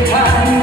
time.